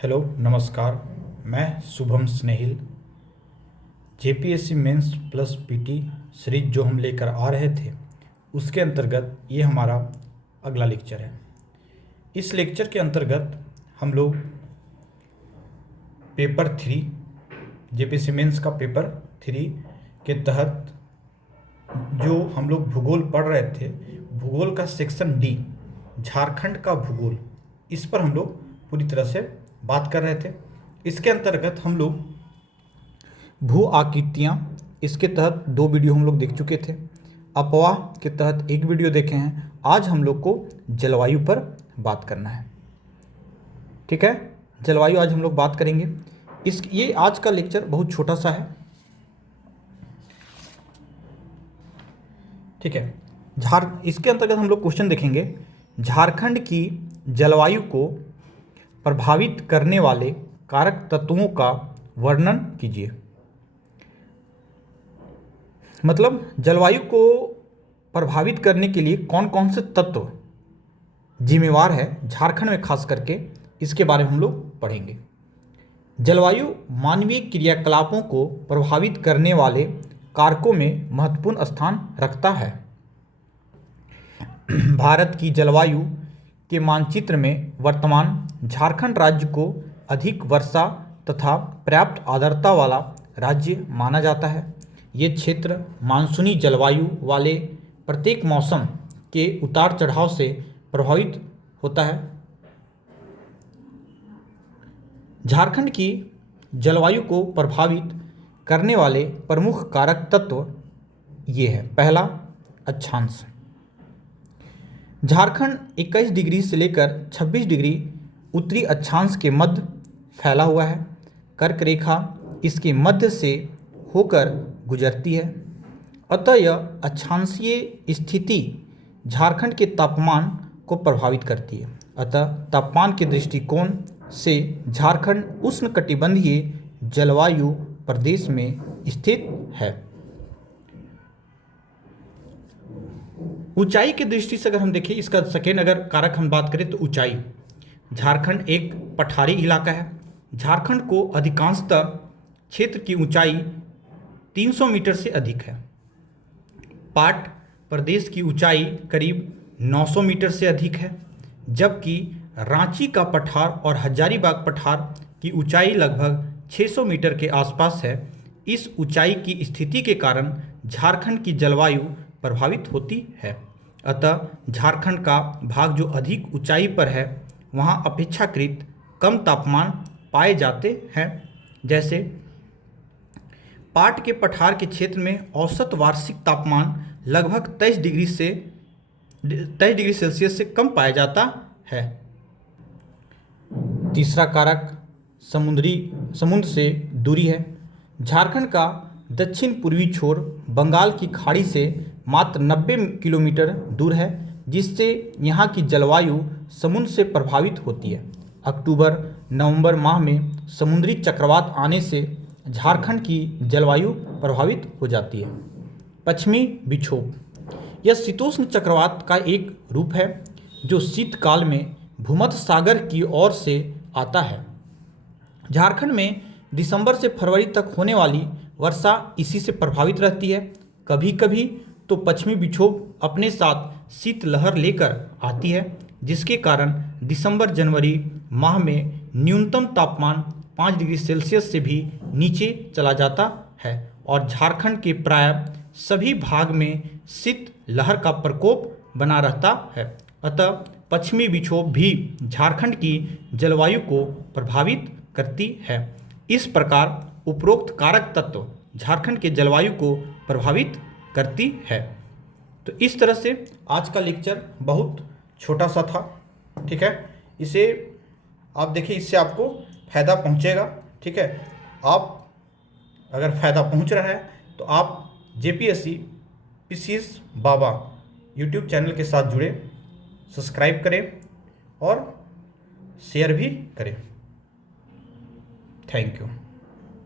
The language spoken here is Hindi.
हेलो नमस्कार। मैं Shubham Snehil. JPSC mains plus PT series जो हम लेकर आ रहे थे उसके अंतर्गत ये हमारा अगला लेक्चर है। इस लेक्चर के अंतर्गत हम लोग पेपर 3 जेपीएससी मेंस का पेपर 3 के तहत जो हम लोग भूगोल पढ़ रहे थे, भूगोल का सेक्शन डी झारखंड का भूगोल, इस पर हम लोग पूरी तरह से बात कर रहे थे। इसके अंतर्गत हम लोग भू आकृतियाँ, इसके तहत 2 वीडियो हम लोग देख चुके थे। अपवाह के तहत 1 वीडियो देखे हैं। आज हम लोग को जलवायु पर बात करना है। ठीक है, जलवायु आज हम लोग बात करेंगे। ये आज का लेक्चर बहुत छोटा सा है। ठीक है, इसके अंतर्गत हम लोग क्वेश्चन देखेंगे। झारखंड की जलवायु को प्रभावित करने वाले कारक तत्वों का वर्णन कीजिए। मतलब जलवायु को प्रभावित करने के लिए कौन कौन से तत्व जिम्मेवार है झारखंड में, खास करके इसके बारे में हम लोग पढ़ेंगे। जलवायु मानवीय क्रियाकलापों को प्रभावित करने वाले कारकों में महत्वपूर्ण स्थान रखता है। भारत की जलवायु के मानचित्र में वर्तमान झारखंड राज्य को अधिक वर्षा तथा पर्याप्त आर्द्रता वाला राज्य माना जाता है। ये क्षेत्र मानसूनी जलवायु वाले प्रत्येक मौसम के उतार चढ़ाव से प्रभावित होता है। झारखंड की जलवायु को प्रभावित करने वाले प्रमुख कारक तत्व ये है। पहला, अक्षांश। झारखंड 21 डिग्री से लेकर 26 डिग्री उत्तरी अक्षांश के मध्य फैला हुआ है। कर्क रेखा इसके मध्य से होकर गुजरती है। अतः यह अक्षांशीय स्थिति झारखंड के तापमान को प्रभावित करती है। अतः तापमान के दृष्टिकोण से झारखंड उष्णकटिबंधीय जलवायु प्रदेश में स्थित है। ऊंचाई की दृष्टि से अगर हम देखें, इसका सेकेंड अगर कारक हम बात करें तो ऊंचाई। झारखंड एक पठारी इलाका है। झारखंड को अधिकांशतः क्षेत्र की ऊंचाई 300 मीटर से अधिक है। पाट प्रदेश की ऊंचाई करीब 900 मीटर से अधिक है, जबकि रांची का पठार और हजारीबाग पठार की ऊंचाई लगभग 600 मीटर के आसपास है। इस ऊंचाई की स्थिति के कारण झारखंड की जलवायु प्रभावित होती है। अतः झारखंड का भाग जो अधिक ऊंचाई पर है वहाँ अपेक्षाकृत कम तापमान पाए जाते हैं। जैसे पाट के पठार के क्षेत्र में औसत वार्षिक तापमान लगभग 23 डिग्री सेल्सियस से कम पाया जाता है। तीसरा कारक समुद्र से दूरी है। झारखंड का दक्षिण पूर्वी छोर बंगाल की खाड़ी से मात्र 90 किलोमीटर दूर है, जिससे यहाँ की जलवायु समुद्र से प्रभावित होती है। अक्टूबर नवंबर माह में समुद्री चक्रवात आने से झारखंड की जलवायु प्रभावित हो जाती है। पश्चिमी विक्षोभ, यह शीतोष्ण चक्रवात का एक रूप है जो शीतकाल में भूमध्य सागर की ओर से आता है। झारखंड में दिसंबर से फरवरी तक होने वाली वर्षा इसी से प्रभावित रहती है। कभी कभी तो पश्चिमी विक्षोभ अपने साथ शीतलहर लेकर आती है, जिसके कारण दिसंबर जनवरी माह में न्यूनतम तापमान 5 डिग्री सेल्सियस से भी नीचे चला जाता है और झारखंड के प्राय सभी भाग में शीतलहर का प्रकोप बना रहता है। अतः पश्चिमी विक्षोभ भी झारखंड की जलवायु को प्रभावित करती है। इस प्रकार उपरोक्त कारक तत्व झारखंड के जलवायु को प्रभावित करती है। तो इस तरह से आज का लेक्चर बहुत छोटा सा था। ठीक है, इसे आप देखिए, इससे आपको फ़ायदा पहुंचेगा। ठीक है, आप अगर फ़ायदा पहुंच रहा है तो आप जेपीएससी पीसीएस बाबा यूट्यूब चैनल के साथ जुड़े, सब्सक्राइब करें और शेयर भी करें। Thank you.